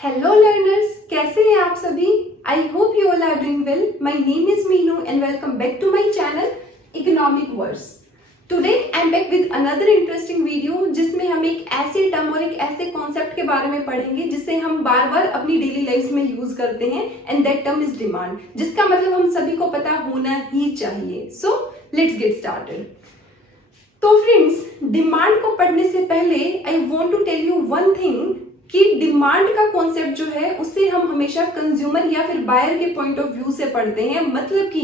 Hello learners, कैसे हैं आप सभी। I hope you all are doing well. My name is Meenu and welcome back to my channel economic words. Today I am back with another interesting video जिसमें हम एक ऐसे term और एक ऐसे कॉन्सेप्ट के बारे में पढ़ेंगे जिसे हम बार बार अपनी डेली लाइफ में यूज करते हैं and that term is demand, जिसका मतलब हम सभी को पता होना ही चाहिए। So let's get started. तो फ्रेंड्स, डिमांड को पढ़ने से पहले I want to tell you one thing कि डिमांड का कॉन्सेप्ट जो है उसे हम हमेशा कंज्यूमर या फिर बायर के पॉइंट ऑफ व्यू से पढ़ते हैं। मतलब कि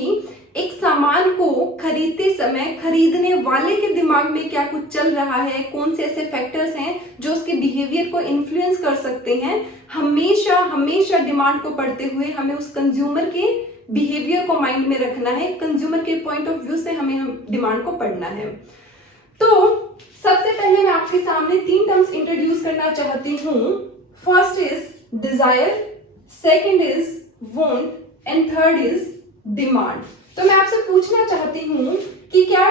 एक सामान को खरीदते समय खरीदने वाले के दिमाग में क्या कुछ चल रहा है, कौन से ऐसे फैक्टर्स हैं जो उसके बिहेवियर को इन्फ्लुएंस कर सकते हैं। हमेशा हमेशा डिमांड को पढ़ते हुए हमें उस कंज्यूमर के बिहेवियर को माइंड में रखना है। कंज्यूमर के पॉइंट ऑफ व्यू से हमें डिमांड को पढ़ना है। तो सबसे पहले मैं आपके सामने तीन टर्म्स इंट्रोड्यूस करना चाहती हूँ। First is desire, second is want and third is demand. तो मैं आपसे पूछना चाहती हूँ कि क्या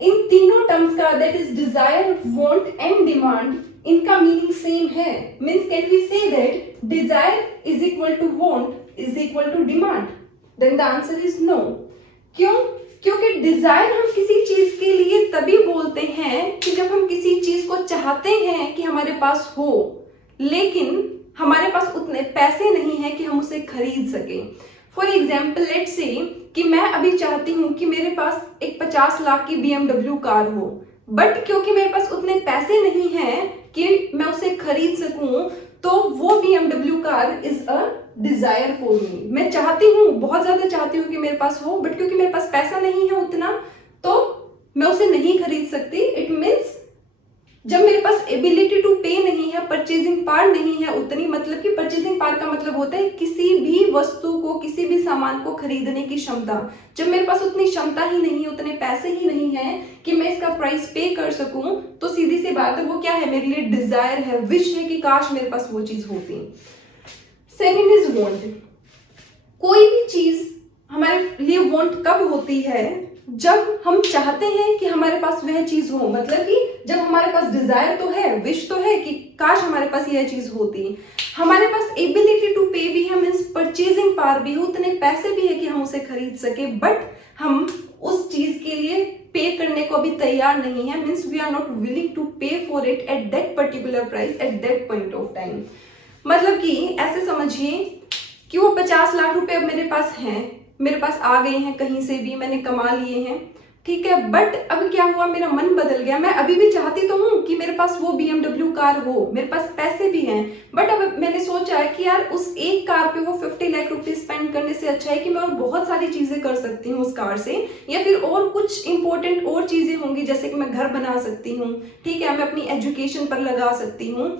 इन तीनों टर्म्स का, that is desire, want and demand, इनका मीनिंग सेम है। Means can we say that desire is equal to want is equal to demand? Then the answer is no. क्यों? क्योंकि डिजायर हम किसी चीज के लिए तभी बोलते हैं कि जब हम किसी चीज को चाहते हैं कि हमारे पास हो, लेकिन हमारे पास उतने पैसे नहीं है कि हम उसे खरीद सके। फॉर एग्जाम्पल लेट्स से कि मैं अभी चाहती हूं कि मेरे पास एक 50 लाख की BMW कार हो, बट क्योंकि मेरे पास उतने पैसे नहीं हैं कि मैं उसे खरीद सकूं, तो वो BMW car is a desire for me. मैं चाहती हूँ, बहुत ज्यादा चाहती हूँ कि मेरे पास हो, बट क्योंकि मेरे पास पैसा नहीं है उतना, तो मैं उसे नहीं खरीद सकती। इट मीन्स जब मेरे पास एबिलिटी टू पे नहीं है, परचेजिंग पावर नहीं है उतनी, मतलब कि परचेजिंग पावर का मतलब होता है किसी भी वस्तु को, किसी भी सामान को खरीदने की क्षमता। जब मेरे पास उतनी क्षमता ही नहीं है, उतने पैसे ही नहीं है कि मैं इसका प्राइस पे कर सकूं, तो सीधी सी बात है वो क्या है, मेरे लिए डिजायर है, विश है कि काश मेरे पास वो चीज होती। Second is want. कोई भी चीज हमारे लिए वांट कब होती है? जब हम चाहते हैं कि हमारे पास वह चीज हो। मतलब कि जब हमारे पास डिजायर तो है, विश तो है कि काश हमारे पास यह चीज होती, हमारे पास एबिलिटी टू पे भी है, मीन्स परचेजिंग पावर भी है, उतने पैसे भी है कि हम उसे खरीद सके, बट हम उस चीज के लिए पे करने को अभी तैयार नहीं है। Means we are not willing to pay for it at that particular price at that point of time. मतलब कि ऐसे समझिए कि वो 50 लाख रुपए अब मेरे पास हैं, मेरे पास आ गए हैं, कहीं से भी मैंने कमा लिए हैं, ठीक है, बट अब क्या हुआ, मेरा मन बदल गया। मैं अभी भी चाहती तो हूँ कि मेरे पास वो BMW कार हो, मेरे पास पैसे भी हैं, बट अब मैंने सोचा है कि यार उस एक कार पे वो 50 लाख रुपए स्पेंड करने से अच्छा है कि मैं और बहुत सारी चीजें कर सकती हूँ उस कार से, या फिर और कुछ इंपॉर्टेंट और चीजें होंगी, जैसे कि मैं घर बना सकती हूँ, ठीक है, मैं अपनी एजुकेशन पर लगा सकती हूँ।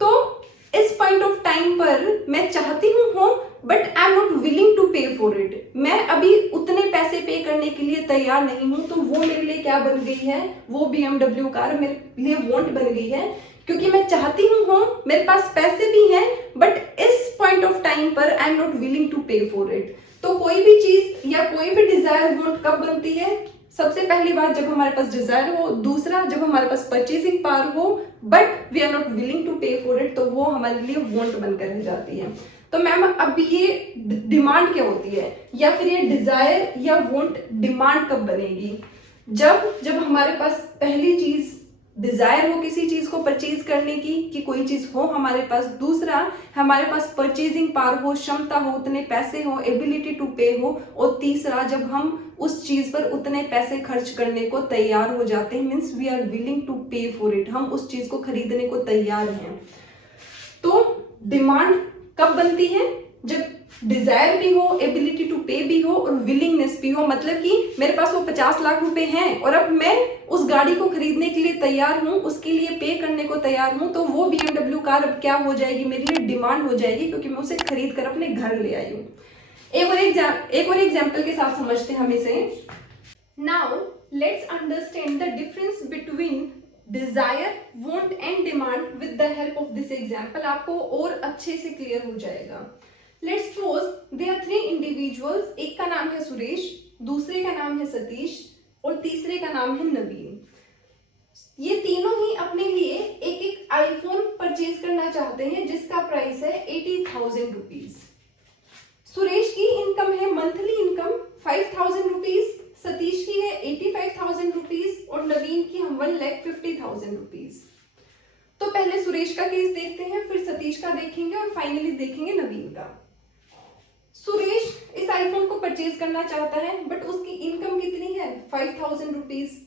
तो इस पॉइंट ऑफ टाइम पर मैं चाहती हूँ हो, but I am not willing to pay for it. मैं अभी उतने पैसे पे करने के लिए तैयार नहीं हूं, तो वो मेरे लिए क्या बन गई है, वो BMW कार मेरे लिए वांट बन गई है, क्योंकि मैं चाहती हूँ हो, मेरे पास पैसे भी हैं, बट इस पॉइंट ऑफ टाइम पर I am not willing to pay for it. तो कोई भी चीज या कोई भी डिजायर वांट कब बनती है? सबसे पहली बात जब हमारे पास डिजायर हो, दूसरा जब हमारे पास परचेजिंग पावर हो, but we are not willing to pay for it, तो वो हमारे लिए वांट बनकर रह जाती है। तो मैम अब ये डिमांड क्या होती है, या फिर ये डिजायर या वांट डिमांड कब बनेगी? जब जब हमारे पास पहली चीज डिजायर हो किसी चीज को परचेज करने की, कि कोई चीज हो हमारे पास, दूसरा हमारे पास परचेजिंग पावर हो, क्षमता हो, उतने पैसे हो, एबिलिटी टू पे हो, और तीसरा जब हम उस चीज पर उतने पैसे खर्च करने को तैयार हो जाते हैं, means we are willing to pay for it, हम उस चीज को खरीदने को तैयार हैं। तो डिमांड कब बनती है? जब डिजायर भी हो, एबिलिटी टू पे भी हो, और विलिंगनेस भी हो। मतलब कि मेरे पास वो 50 लाख रुपए हैं और अब मैं उस गाड़ी को खरीदने के लिए तैयार हूं, उसके लिए पे करने को तैयार हूं, तो वो BMW कार अब क्या हो जाएगी, मेरे लिए डिमांड हो जाएगी, क्योंकि मैं उसे खरीद कर अपने घर ले आई हूँ। एक और एग्जाम्पल के साथ समझते हैं हम इसे। Now let's understand the difference between desire, want and demand with the help of this example. आपको और अच्छे से क्लियर हो जाएगा। Let's suppose there are 3 individuals, एक का नाम है सुरेश, दूसरे का नाम है सतीश, और तीसरे का नाम है नवीन। ये तीनों ही अपने लिए एक एक आईफोन परचेज करना चाहते हैं जिसका प्राइस है 80,000 रुपीज। सुरेश की इनकम है मंथली इनकम 5,000 रुपीज, सतीश की है 85,000 रुपीज और नवीन की हम 1,50,000 रुपीज। तो पहले सुरेश का केस देखते हैं, फिर सतीश का देखेंगे और फाइनली देखेंगे नवीन का। सुरेश इस आईफोन को परचेज करना चाहता है बट उसकी इनकम कितनी है 5,000 रुपीज।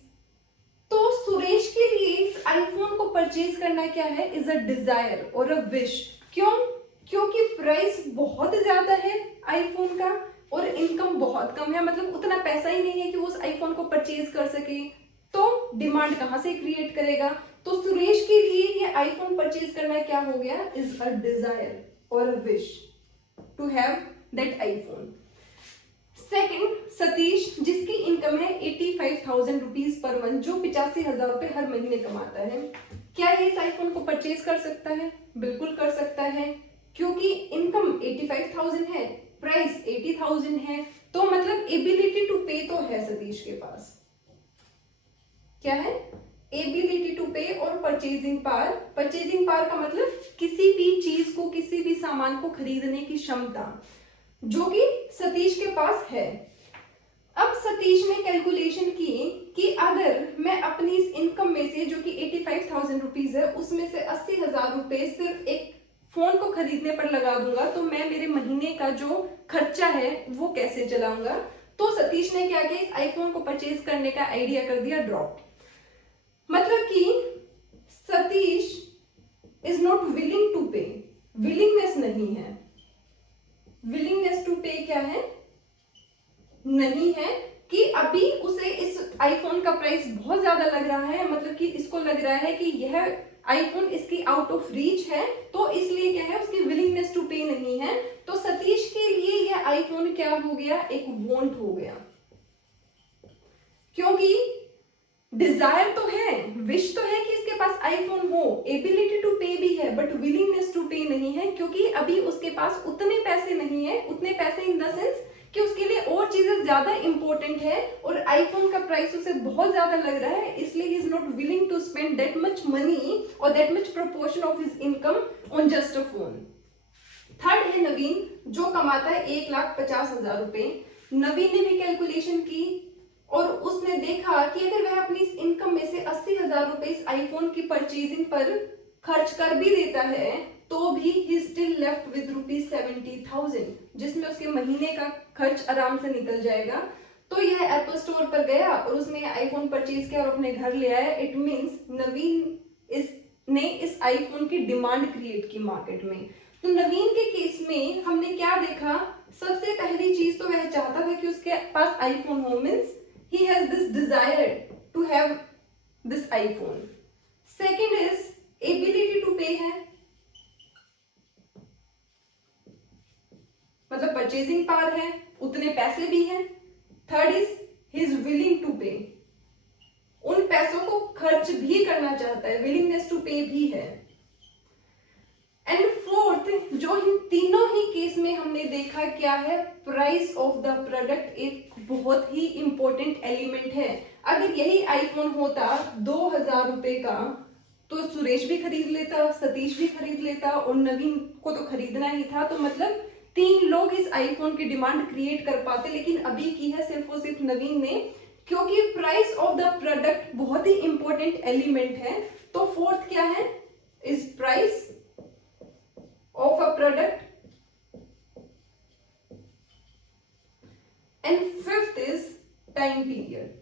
तो सुरेश के लिए इस आईफोन को परचेज करना क्या है, इज अ डिजायर और अ विश। क्यों? क्योंकि प्राइस बहुत ज्यादा है आईफोन का और इनकम बहुत कम है, मतलब उतना पैसा ही नहीं है कि वो उस आईफोन को परचेज कर सके। तो डिमांड कहां से क्रिएट करेगा? तो सुरेश के लिए ये आईफोन परचेज करना क्या हो गया, इज अ डिजायर और a wish to have that iPhone. Second, Satish जिसकी इनकम है 85,000 रुपीज पर मंथ, जो 85,000 रुपए हर महीने कमाता है, क्या ये इस आईफोन को परचेज कर सकता है? बिल्कुल कर सकता है, क्योंकि इनकम 85,000 है, प्राइस 80,000 है, तो मतलब एबिलिटी टू पे तो है सतीश के पास। क्या है? एबिलिटी टू पे और परचेजिंग पावर। परचेजिंग पावर का मतलब किसी भी चीज को, किसी भी सामान को खरीदने की क्षमता, जो कि सतीश के पास है। अब सतीश ने कैलकुलेशन की कि अगर मैं अपनी इस इनकम में से, जो कि 85,000 रुपीज है, उसमें से 80,000 रुपए सिर्फ एक फोन को खरीदने पर लगा दूंगा तो मैं मेरे महीने का जो खर्चा है वो कैसे चलाऊंगा। तो सतीश ने क्या किया, इस आईफोन को परचेज करने का आइडिया कर दिया ड्रॉप। मतलब कि Satish is not willing to pay, willingness नहीं है। विलिंगनेस टू पे क्या है? नहीं है कि अभी उसे इस आईफोन का प्राइस बहुत ज्यादा लग रहा है, मतलब कि इसको लग रहा है कि यह आईफोन इसकी आउट ऑफ रीच है, तो इसलिए क्या है, उसकी विलिंगनेस टू पे नहीं है। तो सतीश के लिए यह आईफोन क्या हो गया, एक वांट हो गया, क्योंकि डिजायर तो है, विश तो है कि इसके पास आईफोन हो, एबिलिटी टू पे भी है, बट विलिंगनेस टू पे नहीं है, क्योंकि अभी उसके पास उतने पैसे नहीं है, उतने पैसे इन द सेंस कि उसके लिए और चीजें ज्यादा इंपॉर्टेंट है और आईफोन का प्राइस उसे बहुत ज्यादा लग रहा है, इसलिए ही is not willing to spend that much money और that much proportion of his income on just a phone. Third है नवीन, जो कमाता है 1,50,000 रुपए। नवीन ने भी कैलकुलेशन की और उसने देखा कि अगर वह अपनी इस इनकम में से 80,000 रुपए इस आईफोन की परचेजिंग पर खर्च कर भी देता है तो भी ही स्टिल लेफ्ट विद ₹70,000, जिसमें उसके महीने का खर्च आराम से निकल जाएगा। तो यह एप्पल स्टोर पर गया और उसने आईफोन परचेज किया और अपने घर ले आया। इट मीन्स नवीन ने इस आईफोन की डिमांड क्रिएट की मार्केट में। तो नवीन के केस में हमने क्या देखा, सबसे पहली चीज तो वह चाहता था कि उसके पास आईफोन हो, means he has this desire to have this iPhone. Second is ability to pay है, मतलब परचेजिंग पावर है, उतने पैसे भी हैं। Third is he is willing to pay, उन पैसों को खर्च भी करना चाहता है, willingness to pay भी है। एंड फोर्थ, जो इन तीनों ही केस में हमने देखा क्या है, प्राइस ऑफ द प्रोडक्ट एक बहुत ही इंपॉर्टेंट एलिमेंट है। अगर यही आईफोन होता 2,000 रुपए का तो सुरेश भी खरीद लेता, सतीश भी खरीद लेता और नवीन को तो खरीदना ही था, तो मतलब 3 लोग इस आईफोन की डिमांड क्रिएट कर पाते, लेकिन अभी की है सिर्फ और सिर्फ नवीन ने, क्योंकि प्राइस ऑफ द प्रोडक्ट बहुत ही इंपॉर्टेंट एलिमेंट है। तो फोर्थ क्या है, is price of a product, and fifth is time period.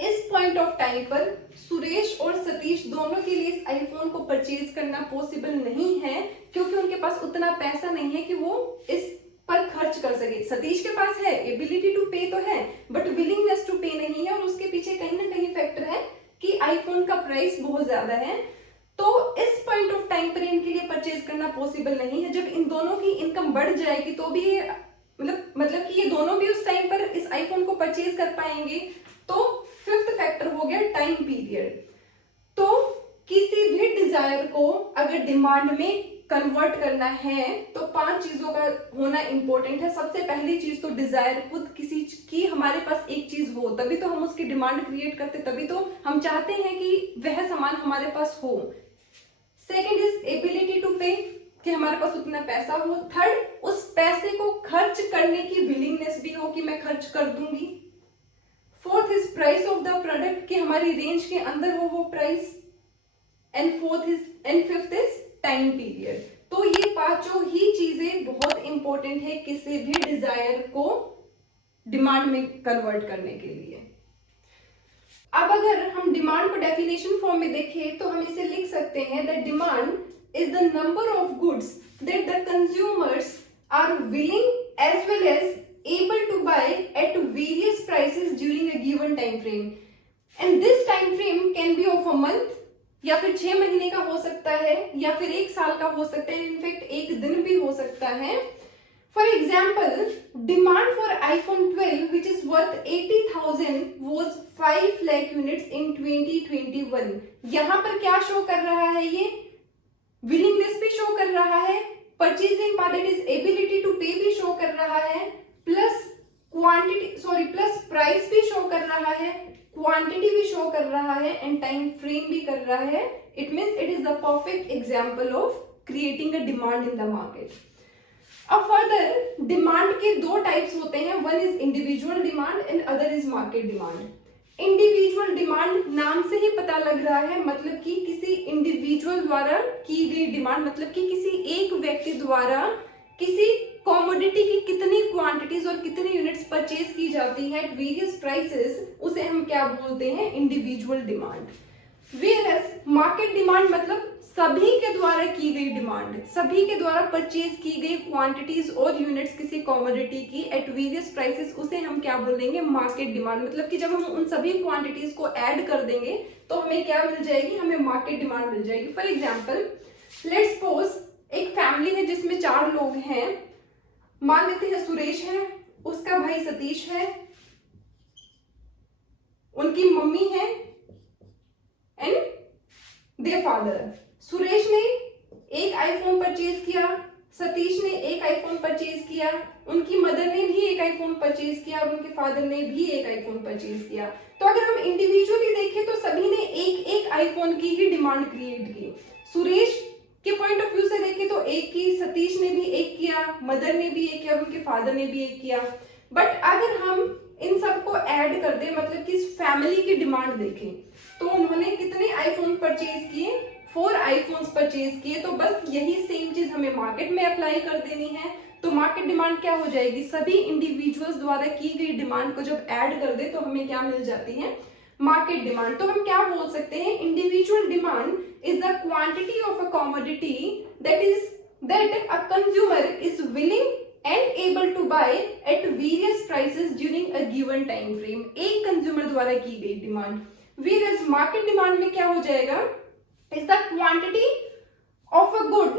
इस पॉइंट ऑफ टाइम पर सुरेश और सतीश दोनों के लिए इस आईफोन को परचेज करना पॉसिबल नहीं है, क्योंकि उनके पास उतना पैसा नहीं है कि वो इस पर खर्च कर सके। सतीश के पास है, एबिलिटी टू पे तो है, बट विलिंगनेस टू पे नहीं है, और उसके पीछे कहीं ना कहीं फैक्टर है कि आईफोन का प्राइस बहुत ज्यादा है। तो इस पॉइंट ऑफ टाइम पर इनके लिए परचेज करना पॉसिबल नहीं है। जब इन दोनों की इनकम बढ़ जाएगी तो भी मतलब कि ये दोनों भी उस टाइम पर इस आईफोन को परचेज कर पाएंगे। तो फिफ्थ फैक्टर हो गया टाइम पीरियड। तो किसी भी डिजायर को अगर डिमांड में कन्वर्ट करना है तो 5 चीजों का होना इंपॉर्टेंट है। सबसे पहली चीज तो डिजायर, खुद किसी की हमारे पास एक चीज हो तभी तो हम उसकी डिमांड क्रिएट करते, तभी तो हम चाहते हैं कि वह सामान हमारे पास हो। सेकेंड इज एबिलिटी टू पे, कि हमारे पास उतना पैसा हो। थर्ड, उस पैसे को खर्च करने की विलिंगनेस भी हो कि मैं खर्च कर दूंगी। Fourth is price of the product, कि हमारी रेंज के अंदर हो वो price. And fifth is time period. तो ये पांचों ही चीजें बहुत इंपॉर्टेंट है किसी भी डिजायर को डिमांड में कन्वर्ट करने के लिए। अब अगर हम डिमांड को डेफिनेशन फॉर्म में देखें तो हम इसे लिख सकते हैं that demand is the number of goods that the consumers are willing as well as able to buy at various prices during a given time frame, and this time frame can be of a month, या फिर 6 महीने का हो सकता है, या फिर 1 साल का हो सकता है, इनफैक्ट 1 दिन भी हो सकता है। For example, demand for iPhone 12 which is worth 80,000 was 5 lakh units in 2021। यहाँ पर क्या शो कर रहा है, ये विलिंगनेस भी शो कर रहा है, purchasing power that is ability to pay भी शो कर रहा है, प्लस प्राइस भी शो कर रहा है, क्वांटिटी भी शो कर रहा है, एंड टाइम फ्रेम भी कर रहा है। It means it is the perfect example of creating a demand in the market. अब फर्दर डिमांड के 2 टाइप्स होते हैं, one is individual demand and other is market demand. Individual demand नाम से ही पता लग रहा है, मतलब कि किसी इंडिविजुअल द्वारा की गई डिमांड, मतलब कि किसी एक व्यक्ति द्वारा किसी कॉमोडिटी की कितनी क्वांटिटीज और कितनी यूनिट्स परचेज की जाती है एट वेरियस प्राइसेस, उसे हम क्या बोलते हैं, individual demand. Whereas market demand मतलब सभी के द्वारा की गई डिमांड, सभी के द्वारा परचेज की गई क्वांटिटीज और यूनिट्स किसी कमोडिटी की एट वेरियस प्राइसेस, उसे हम क्या बोलेंगे, मार्केट डिमांड। मतलब कि जब हम उन सभी क्वांटिटीज को ऐड कर देंगे तो हमें क्या मिल जाएगी, हमें मार्केट डिमांड मिल जाएगी। फॉर एग्जाम्पल लेट्स सपोज एक फैमिली है जिसमें 4 लोग हैं, मान लेते हैं सुरेश है, उसका भाई सतीश है, उनकी मम्मी है एंड देयर फादर। सुरेश ने एक आईफोन परचेज किया, सतीश ने एक आईफोन परचेज किया, उनकी मदर ने भी एक आईफोन परचेज किया और उनके फादर ने भी एक आईफोन परचेज किया। तो अगर हम इंडिविजुअली देखें तो सभी ने एक एक आईफोन की ही डिमांड क्रिएट की। सुरेश के पॉइंट ऑफ व्यू से देखें तो एक की, सतीश ने भी एक किया, मदर ने भी एक किया और उनके फादर ने भी एक किया। बट अगर हम इन सबको ऐड कर दें, मतलब कि इस फैमिली की डिमांड देखें, तो उन्होंने कितने आईफोन परचेज किए, 4 आईफोन्स परचेज किए। तो बस यही सेम चीज हमें मार्केट में अप्लाई कर देनी है। तो मार्केट डिमांड क्या हो जाएगी, सभी इंडिविजुअल्स द्वारा की गई डिमांड को जब ऐड कर दे तो हमें क्या मिल जाती है, मार्केट डिमांड। तो हम क्या बोल सकते हैं, individual demand is the quantity of a commodity that a consumer is willing and able to buy at various prices during a given time frame, एक कंज्यूमर द्वारा की गई डिमांड। Whereas मार्केट डिमांड में क्या हो जाएगा, is the quantity of a good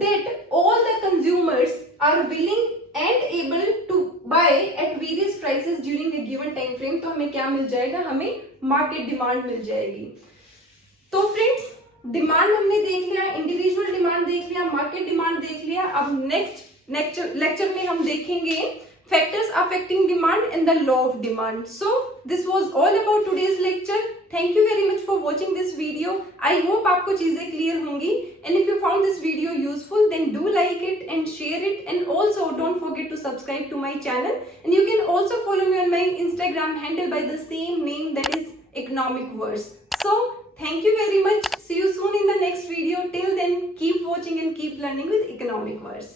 that all the consumers are willing and able to buy at various prices during a given time frame। तो हमें क्या मिल जाएगा, हमें मार्केट डिमांड मिल जाएगी। तो फ्रेंड्स डिमांड हमने देख लिया, इंडिविजुअल डिमांड देख लिया, मार्केट डिमांड देख लिया। अब नेक्स्ट लेक्चर में हम देखेंगे factors affecting demand and the law of demand. So this was all about today's lecture. Thank you very much for watching this video. I hope आपको चीजें क्लियर होंगी, and if you found this video useful then do like it and share it, and also don't forget to subscribe to my channel, and you can also follow me on my Instagram handle by the same name, that is economic words. So thank you very much. See you soon in the next video. Till then, keep watching and keep learning with economic words.